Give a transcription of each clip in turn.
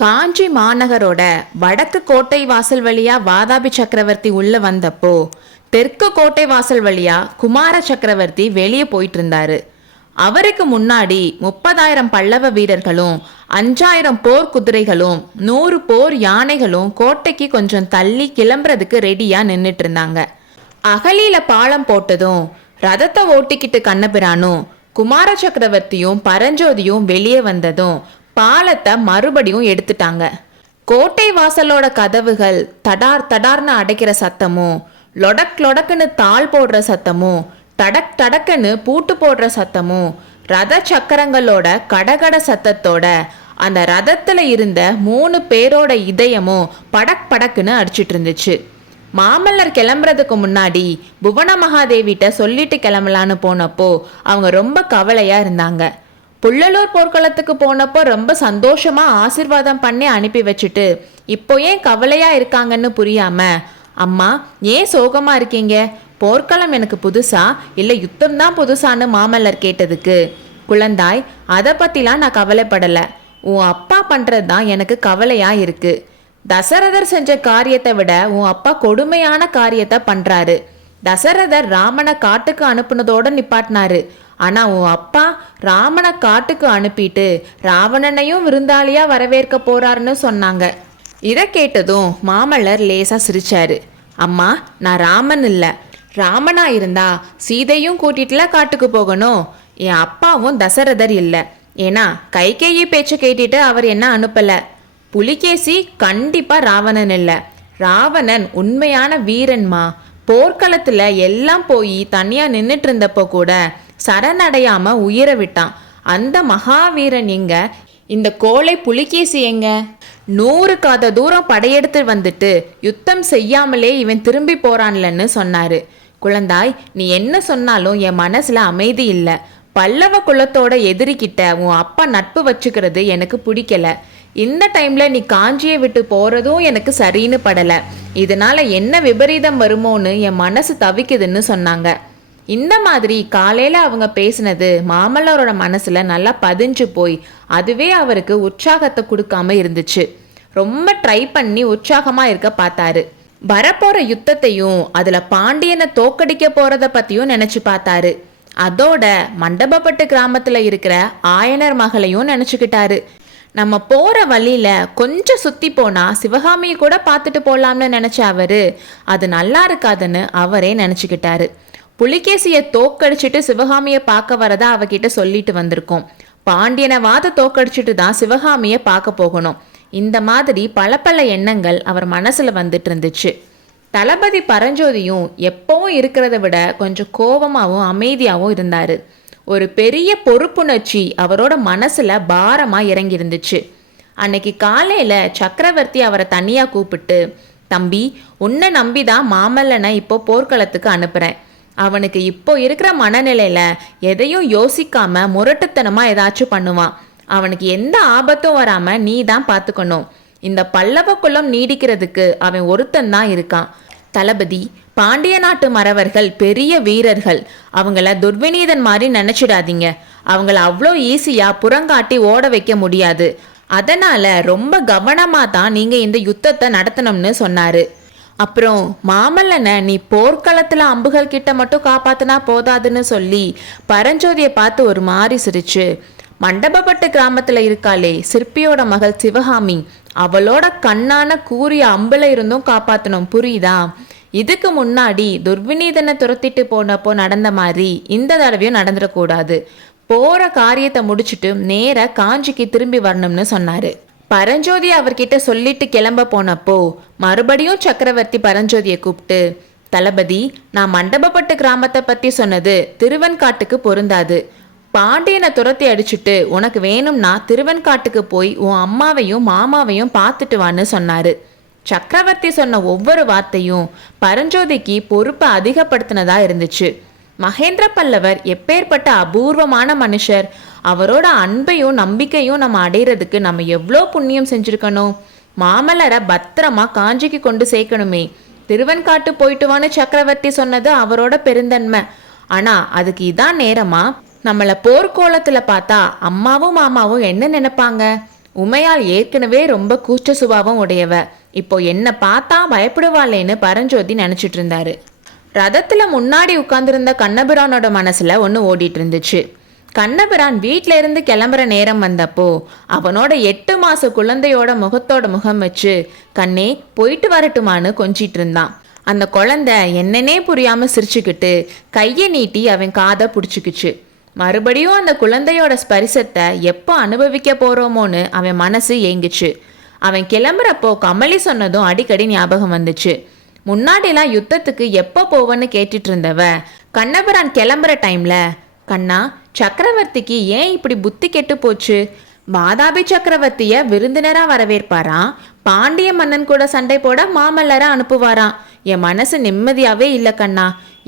காஞ்சி மாநகரோட வடக்கு கோட்டை வாசல் வழியா வாதாபி சக்கரவர்த்தி உள்ள வந்தப்போ தெற்கு கோட்டை வாசல் வழியா குமார சக்கரவர்த்தி வெளியே போயிட்டு இருந்தாரு. அவருக்கு முன்னாடி 30,000 பல்லவ வீரர்களும் 5,000 போர் குதிரைகளும் 100 போர் யானைகளும் கோட்டைக்கு கொஞ்சம் தள்ளி கிளம்புறதுக்கு ரெடியா நின்றுட்டு இருந்தாங்க. அகலியில பாலம் போட்டதும் ரதத்தை ஓட்டிக்கிட்டு கண்ணபிரானும் குமார சக்கரவர்த்தியும் பரஞ்சோதியும் வெளியே வந்ததும் பாலத்தை மறுபடியும் எடுத்துட்டாங்க. கோட்டை வாசலோட கதவுகள் தடார் தடார்னு அடைக்கிற சத்தமும் லொடக் லொடக்குன்னு தாள் போடுற சத்தமும் தடக் தடக்குன்னு பூட்டு போடுற சத்தமும் ரத சக்கரங்களோட கடகட சத்தத்தோட அந்த ரதத்துல இருந்த 3 பேரோட இதயமும் படக் படக்குன்னு அடிச்சிட்டு இருந்துச்சு. மாமல்லர் கிளம்புறதுக்கு முன்னாடி புவன மகாதேவிட்ட சொல்லிட்டு கிளம்பலான்னு போனப்போ அவங்க ரொம்ப கவலையா இருந்தாங்க. புள்ளலூர் போர்க்களத்துக்கு போனப்போ ரொம்ப சந்தோஷமா ஆசீர்வாதம் பண்ணி அனுப்பி வச்சுட்டு இப்போ ஏன் கவலையா இருக்காங்கன்னு புரியாம, அம்மா ஏன் சோகமா இருக்கீங்க, போர்க்களம் எனக்கு புதுசா இல்லை யுத்தம் தான் புதுசான்னு மாமல்லர் கேட்டதுக்கு, குழந்தாய் அதை பற்றிலாம் நான் கவலைப்படலை, உன் அப்பா பண்ணுறது தான் எனக்கு கவலையா இருக்கு. தசரதர் செஞ்ச காரியத்தை விட உன் அப்பா கொடுமையான காரியத்தை பண்றாரு. தசரதர் ராமனை காட்டுக்கு அனுப்புனதோட நிப்பாட்டினாரு. ஆனா உன் அப்பா ராமனை காட்டுக்கு அனுப்பிட்டு ராவணனையும் விருந்தாளியா வரவேற்க போறாருன்னு சொன்னாங்க. இதை கேட்டதும் மாமல்லர் லேசா சிரிச்சாரு. அம்மா நான் ராமன் இல்லை, ராமனா இருந்தா சீதையும் கூட்டிட்டுல காட்டுக்கு போகணும். என் அப்பாவும் தசரதர் இல்லை, ஏன்னா கைகேயி பேச்ச கேட்டுட்டு அவர் என்ன அனுப்பல. புலிகேசி கண்டிப்பா ராவணன் இல்லை, ராவணன் உண்மையான வீரன்மா. போர்க்களத்துல எல்லாம் போய் தனியா நின்றுட்டு இருந்தப்போ கூட சரணடையாம உயிரை விட்டான். அந்த மகாவீரன் எங்க, இந்த கோழை புலிகேசி எங்க? 100 காத தூரம் படையெடுத்து வந்துட்டு யுத்தம் செய்யாமலே இவன் திரும்பி போறான்லன்னு சொன்னாரு. குழந்தாய் நீ என்ன சொன்னாலும் என் மனசுல அமைதி இல்லை. பல்லவ குலத்தோட எதிரிக்கிட்ட உன் அப்பா நட்பு வச்சுக்கிறது எனக்கு பிடிக்கல. இந்த டைம்ல நீ காஞ்சியை விட்டு போறதும் எனக்கு சரின்னு படல. இதனால என்ன விபரீதம் வருமோன்னு என் மனசு தவிக்குதுன்னு சொன்னாங்க. இந்த மாதிரி காலையில அவங்க பேசினது மாமல்லரோட மனசுல நல்லா பதிஞ்சு போய் அதுவே அவருக்கு உற்சாகத்தை கொடுக்காம இருந்துச்சு. ரொம்ப ட்ரை பண்ணி உற்சாகமா இருக்க பார்த்தாரு. வரப்போற யுத்தத்தையும் அதுல பாண்டியனை தோக்கடிக்க போறத பத்தியும் நினைச்சு பார்த்தாரு. அதோட மண்டபப்பட்டு கிராமத்துல இருக்கிற ஆயனர் மகளையும் நினைச்சுக்கிட்டாரு. நம்ம போற வழியில கொஞ்சம் சுத்தி போனா சிவகாமியை கூட பார்த்துட்டு போலாம்னு நினைச்ச அவரு அது நல்லா இருக்காதுன்னு அவரே நினைச்சுக்கிட்டாரு. புலிகேசியை தோக்கடிச்சிட்டு சிவகாமியை பார்க்க வரதா அவகிட்ட சொல்லிட்டு வந்திருக்கோம். பாண்டியனை வாத தோக்கடிச்சிட்டு தான் சிவகாமியை பார்க்க போகணும். இந்த மாதிரி பல பல எண்ணங்கள் அவர் மனசுல வந்துட்டு இருந்துச்சு. தளபதி பரஞ்சோதியும் எப்பவும் இருக்கிறத விட கொஞ்சம் கோபமாகவும் அமைதியாகவும் இருந்தாரு. ஒரு பெரிய பொறுப்புணர்ச்சி அவரோட மனசுல பாரமா இறங்கி இருந்துச்சு. அன்னைக்கு காலையில சக்கரவர்த்தி அவரை தனியா கூப்பிட்டு, தம்பி உன்னை நம்பிதான் மாமல்லனை இப்போ போர்க்களத்துக்கு அனுப்புறேன். அவனுக்கு இப்போ இருக்கிற மனநிலையில எதையும் யோசிக்காம முரட்டுத்தனமா ஏதாச்சும் பண்ணுவான். அவனுக்கு எந்த ஆபத்தும் வராம நீ தான் பார்த்துக்கணும். இந்த பல்லவ குலம் நீடிக்கிறதுக்கு அவன் ஒருத்தன் தான் இருக்கான். தளபதி, பாண்டிய நாட்டு மறவர்கள் பெரிய வீரர்கள். அவங்கள துர்விநீதன் மாதிரி நினைச்சிடாதீங்க. அவங்கள அவ்வளோ ஈஸியா புறங்காட்டி ஓட வைக்க முடியாது. அதனால ரொம்ப கவனமா தான் நீங்க இந்த யுத்தத்தை நடத்தணும்னு சொன்னாரு. அப்புறம் மாமல்லனை நீ போர்க்களத்துல அம்புகள் கிட்ட மட்டும் காப்பாத்தினா போதாதுன்னு சொல்லி பரஞ்சோதியை பார்த்து ஒரு மாதிரி சிரிச்சு, மண்டபப்பட்டு கிராமத்துல இருக்காளே சிற்பியோட மகள் சிவகாமி, அவளோட கண்ணான கூறிய அம்புல இருந்தும் காப்பாத்தணும், புரியுதா? இதுக்கு முன்னாடி துர்விநீதனை துரத்திட்டு போனப்போ நடந்த மாதிரி இந்த தடவையும் நடந்துடக்கூடாது. போற காரியத்தை முடிச்சுட்டு நேர காஞ்சிக்கு திரும்பி வரணும்னு சொன்னாரு. பரஞ்சோதி அவர்கிட்ட சொல்லிட்டு கிளம்ப போனப்போ மறுபடியும் சக்கரவர்த்தி பரஞ்சோதியை கூப்பிட்டு, தளபதி நான் மண்டபப்பட்டு கிராமத்தை பத்தி சொன்னது திருவெண்காட்டுக்கு பொருந்தாது. பாண்டியனை துரத்தி அடிச்சுட்டு உனக்கு வேணும்னா திருவெண்காட்டுக்கு போய் உன் அம்மாவையும் மாமாவையும் பார்த்துட்டு வான்னு சொன்னாரு. சக்கரவர்த்தி சொன்ன ஒவ்வொரு வார்த்தையும் பரஞ்சோதிக்கு பொறுப்பை அதிகப்படுத்தினதா இருந்துச்சு. மகேந்திர பல்லவர் எப்பேற்பட்ட அபூர்வமான மனுஷர். அவரோட அன்பையும் நம்பிக்கையும் நம்ம அடையிறதுக்கு நம்ம எவ்வளோ புண்ணியம் செஞ்சிருக்கணும். மாமல்லரை பத்திரமா காஞ்சிக்கு கொண்டு சேர்க்கணுமே. திருவெண்காட்டு போயிட்டு வான்னு சக்கரவர்த்தி சொன்னது அவரோட பெருந்தன்மை. ஆனா அதுக்கு இதான் நேரமா? நம்மளை போர்க்கோலத்துல பார்த்தா அம்மாவும் மாமாவும் என்ன நினைப்பாங்க? உமையால் ஏற்கனவே ரொம்ப கூச்ச சுபாவம் உடையவ. இப்போ என்ன பார்த்தா பயப்படுவாளேன்னு பரஞ்சோதி நினைச்சிட்டு இருந்தாரு. ரதத்துல முன்னாடி உட்கார்ந்திருந்த கண்ணபிரானோட மனசுல ஒன்று ஓடிட்டு இருந்துச்சு. கண்ணபிரான் வீட்டில இருந்து கிளம்புற நேரம் வந்தப்போ அவனோட 8 மாச குழந்தையோட முகத்தோட முகம் வச்சு கண்ணே போயிட்டு வரட்டுமான்னு கொஞ்சிட்டு இருந்தான். அந்த குழந்தை என்னன்னே புரியாம சிரிச்சுக்கிட்டு கையை நீட்டி அவன் காதை பிடிச்சிக்கிச்சு. மறுபடியும் அந்த குழந்தையோட ஸ்பரிசத்தை எப்போ அனுபவிக்க போறோமோன்னு அவன் மனசு ஏங்குச்சு. அவன் கிளம்புறப்போ கமலி சொன்னதும் அடிக்கடி ஞாபகம் வந்துச்சு. முன்னாடிலாம் யுத்தத்துக்கு எப்போ போவன்னு கேட்டுட்டு இருந்தவ கண்ணபிரான் கிளம்புற டைம்ல, கண்ணா சக்கரவர்த்திக்கு ஏன் இப்படி புத்தி கெட்டு போச்சு? வாதாபி சக்கரவர்த்திய விருந்தினரா வரவேற்பாராம், பாண்டிய மன்னன் கூட சண்டை போட மாமல்லரா அனுப்புவாராம். என் மனசு நிம்மதியாவே இல்லை கண்ணா.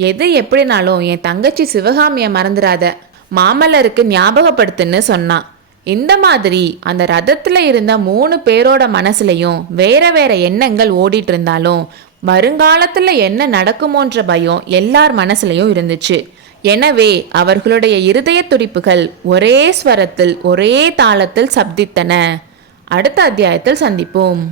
எது எப்படினாலும் என் தங்கச்சி சிவகாமிய மறந்துடாத, மாமல்லருக்கு ஞாபகப்படுத்துன்னு சொன்னான். இந்த மாதிரி அந்த ரதத்துல இருந்த 3 பேரோட மனசுலையும் வேற வேற எண்ணங்கள் ஓடிட்டு இருந்தாலும் வருங்காலத்துல என்ன நடக்குமோன்ற பயம் எல்லார் மனசுலையும் இருந்துச்சு. எனவே அவர்களுடைய இருதய துடிப்புகள் ஒரே ஸ்வரத்தில் ஒரே தாளத்தில் சப்தித்தன. அடுத்த அத்தியாயத்தில் சந்திப்போம்.